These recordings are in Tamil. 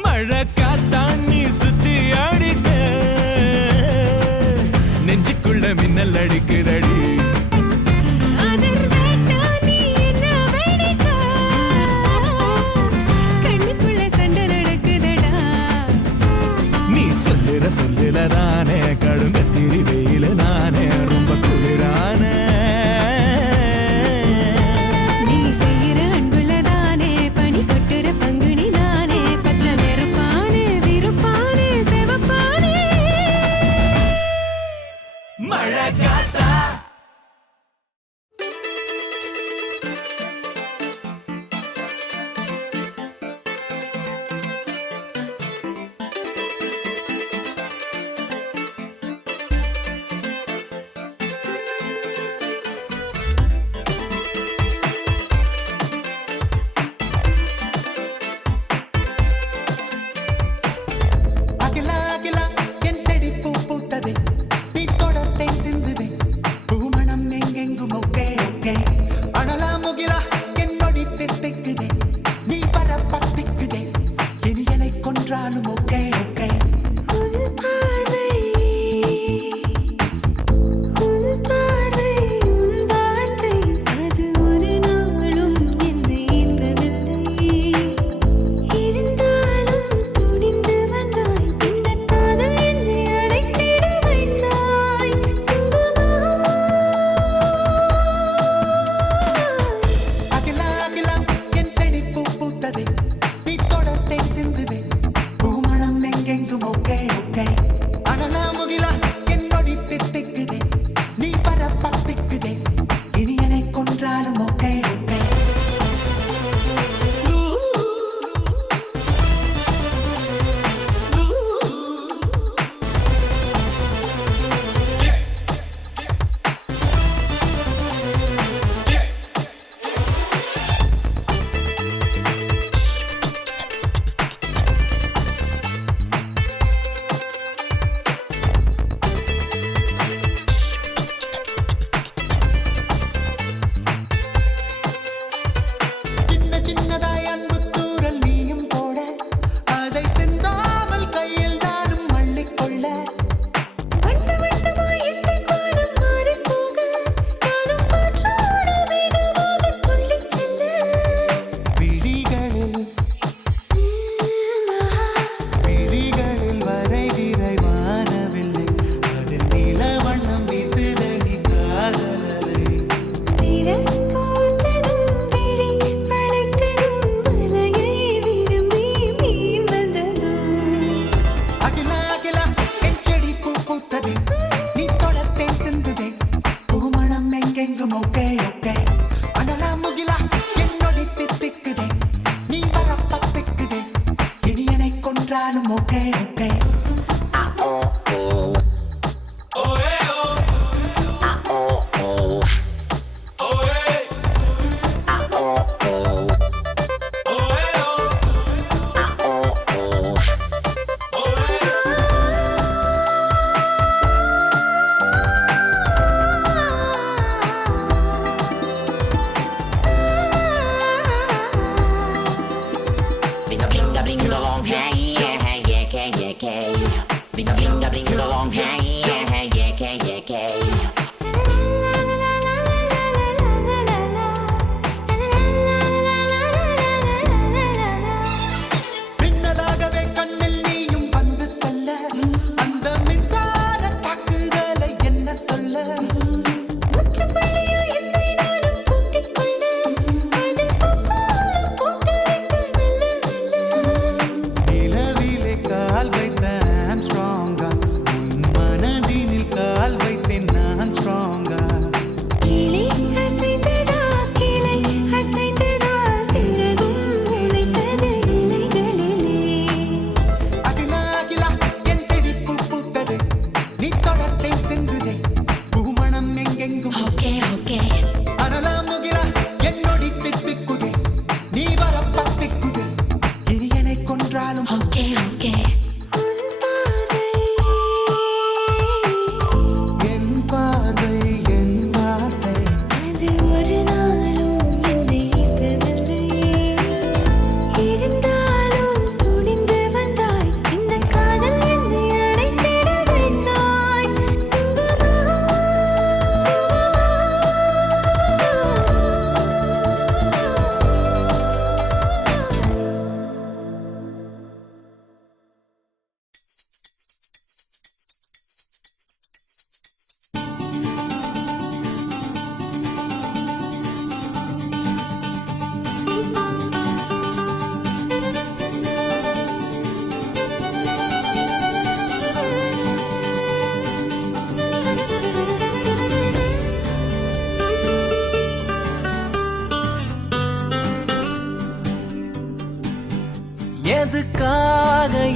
மழை காத்தாண்ணி சுத்தி அடிக்க நெஞ்சுக்குள்ள மின்னல் அடிக்குதடி நீ சொல்லுல நானே கடுங்கத்திரி வெயில நானே ரொம்ப குளிரானே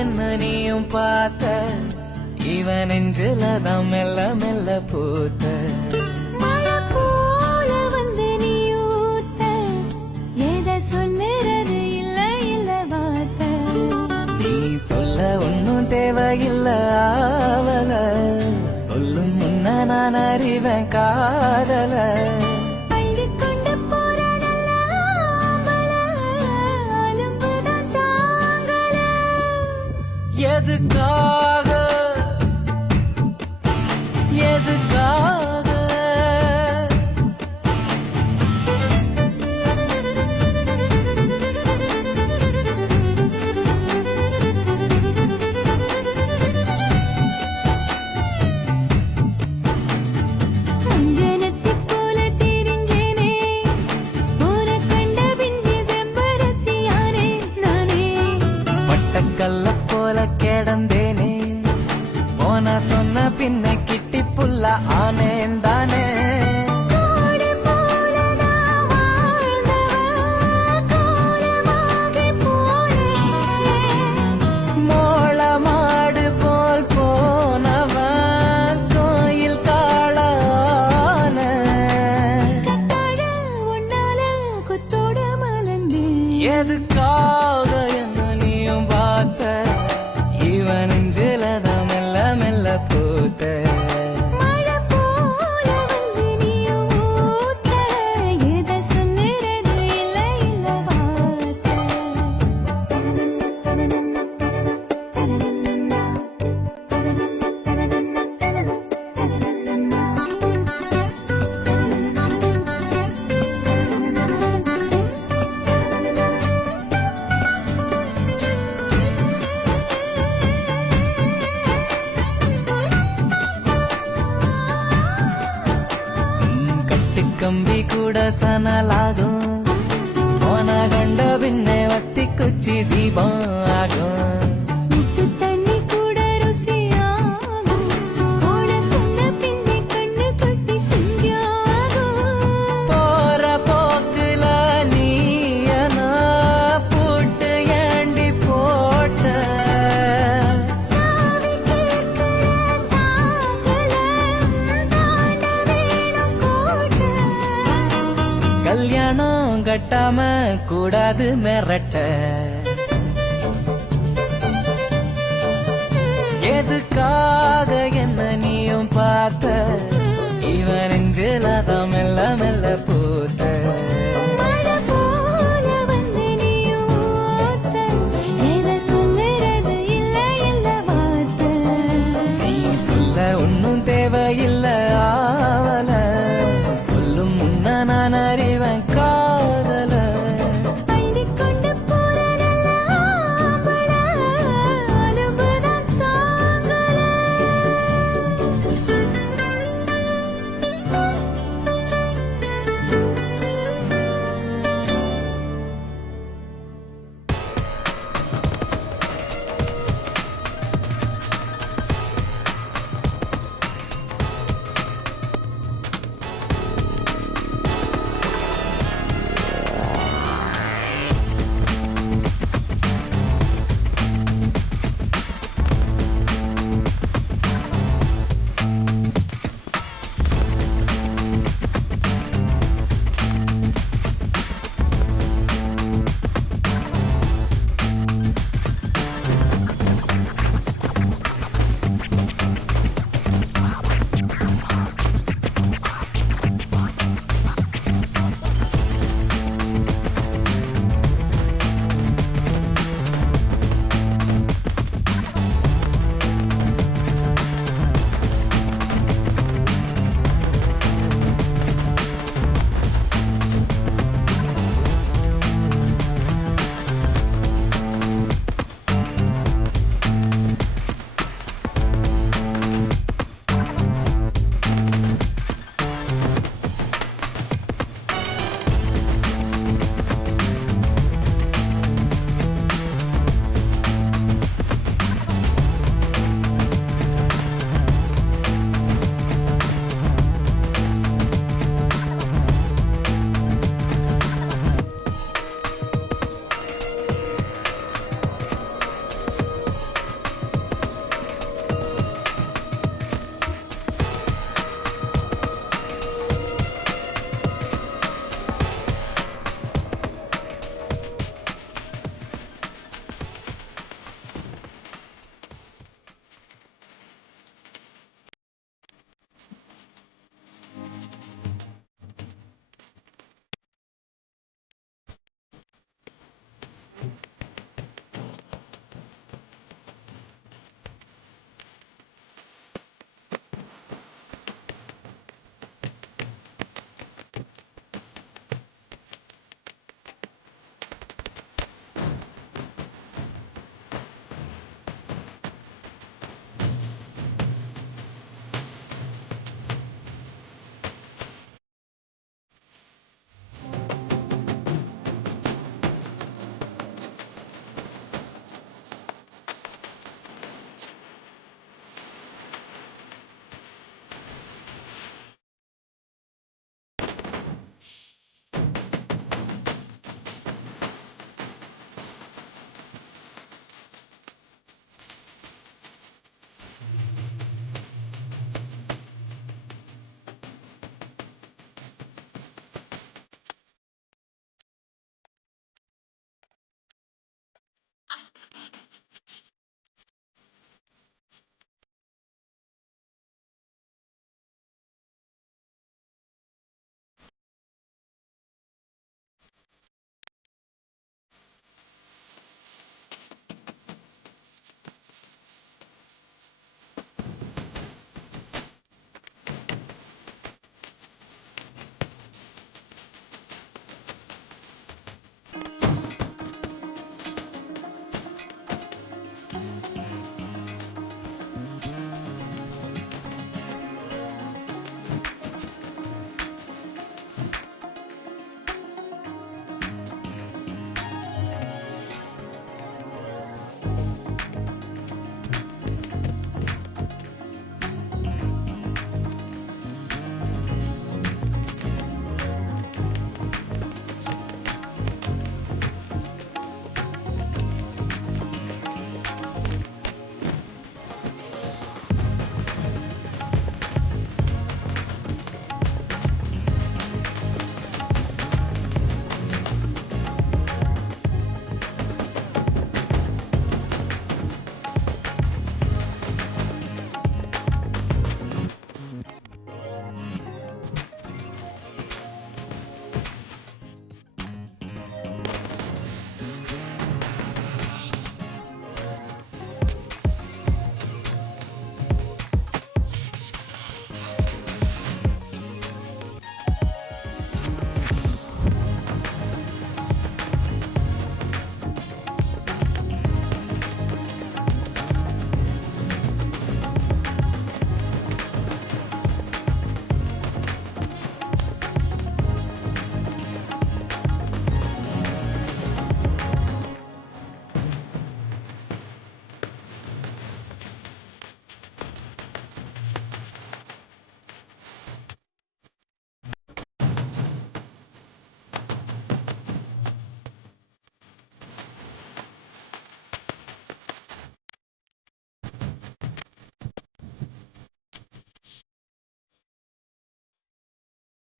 என்ன நீயும் பார்த்த இவன் நெஞ்சிலதான் மெல்ல மெல்ல பூத்த மழை போல வந்து நீ ஊத்த எதை சொல்லுறது இல்ல இல்ல வார்த்தை நீ சொல்ல ஒன்னும் தேவையில்ல ஆவல சொல்லும் முன்ன நான் அறிவேன் காதல அள்ளிக்கொண்டு போற நல்ல ஆம்பளை, அலும்புதான் தாங்கல. எதுக்காக எதுக்காக அஞ்சனத்தைப் போல தெரிஞ்சேனே, போற கண்ட பின்னே செம்பருத்தியானே நானே. பட்டக்கல்ல போல கிடந்தேனே போன சொன்ன பின்ன கிட்டி புல்ல ஆனேன் தானே கோடு போலதான் வாழ்ந்தவ, கோலமாகிப் போனேன். மோள மாடு போல் போனவன் கோயில் காளான கத்தாழ உன்னால கொத்தோட மலர்ந்தேன். எதுக்காக என்ன நீயும் பார்த்த இவன் நெஞ்சிலதான் மெல்ல மெல்ல பூத்த மழை போல வந்து நீ ஊத்த, எதை சொல்லுறது இல்ல இல்ல வார்த்தை. தனனன்ன தனனன்ன தனனன்ன தனனன்ன தனனன்ன தனனன்ன கம்பி கூட சனலாகும் போன கண்ட பின்னே வத்தி குச்சி தீபம் ஆகும் உப்பு தண்ணி கூட ருசியாகும், ஓட சொன்ன பின்னே கண்ணு கட்டி சிந்தியாகும். போற போக்குல நீயனா போட்டு ஏண்டி போட்ட சாவி கேட்கிற சாக்கல, தாண்ட வேணும் கோட்டை. கல்யாணம் கட்டாம கூடாது மிரட்ட எதுக்காக என்ன நீயும் பார்த்த இவன் நெஞ்சிலதான் மெல்ல மெல்ல பூத்த மழை போல வந்து நீ ஊத்த, எதை சொல்லுறது இல்ல இல்ல வார்த்தை. நீ சொல்ல ஒன்னும் தேவையில்ல ஆவல சொல்லும் முன்ன நான் அறிவேன் காதல அள்ளிக்கொண்டு போற நல்ல ஆம்பளை, அலும்புதான் தாங்கல.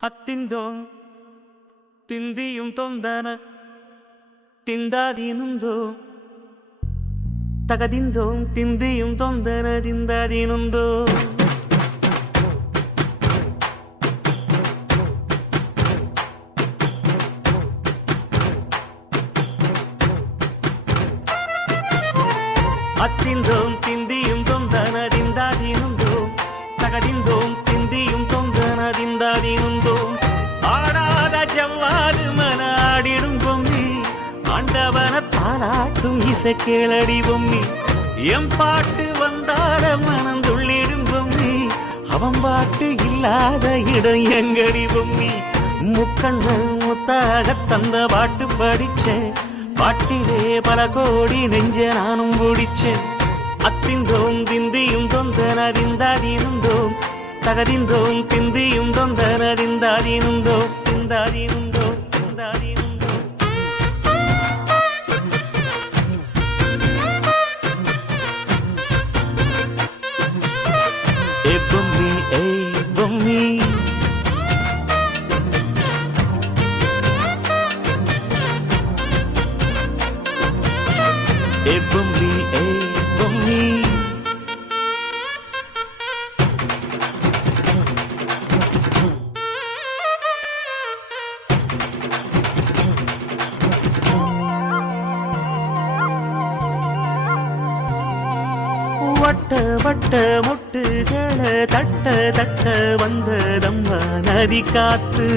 ಅತ್ತಿಂದೋಂ ತಿಂದಿಯುಂ ತೊಂದನ ತಿಂದಾದೀನುಂದೋ ತಗದಿಂದೋಂ ತಿಂದಿಯುಂ ತೊಂದನ ತಿಂದಾದೀನುಂದೋ அத்திந்தோம் திந்தியும் தொந்தனதிந்தாதீனுந்தோம் தகதிந்தோம் திந்தியும் தொந்தனதிந்தாதீனுந்தோம் ஆடாத ஜவ்வாது மனாடிடும் பொம்மி ஆண்டவன பாராட்டும் இசை கேளடி பொம்மி எம் பாட்டு வந்தார மனந்துள்ளிடும் பொம்மி அவன் பாட்டு இல்லாத இடம் எங்கடி பொம்மி முக்கண்ணல் முத்தாக தந்த பாட்டு படிச்சேன் பாட்டிலே பல கோடி நெஞ்ச நானும் முடிச்சேன் அத்திந்தோம் திந்தியும் தொந்தனதிந்தாதீனுந்தோம் தகதிந்தோம் திந்தியும் தொந்தனதிந்தாதீனுந்தோம் திந்தாதீனுந்தோம் திந்தாதீனுந்தோம் ஏ பொம்மி ஏய் பொம்மி ஏ பொம்மி ஏய் பொம்மி வட்ட வட்ட முட்டுகள தட்ட தட்ட வந்ததம்மா நதி காத்து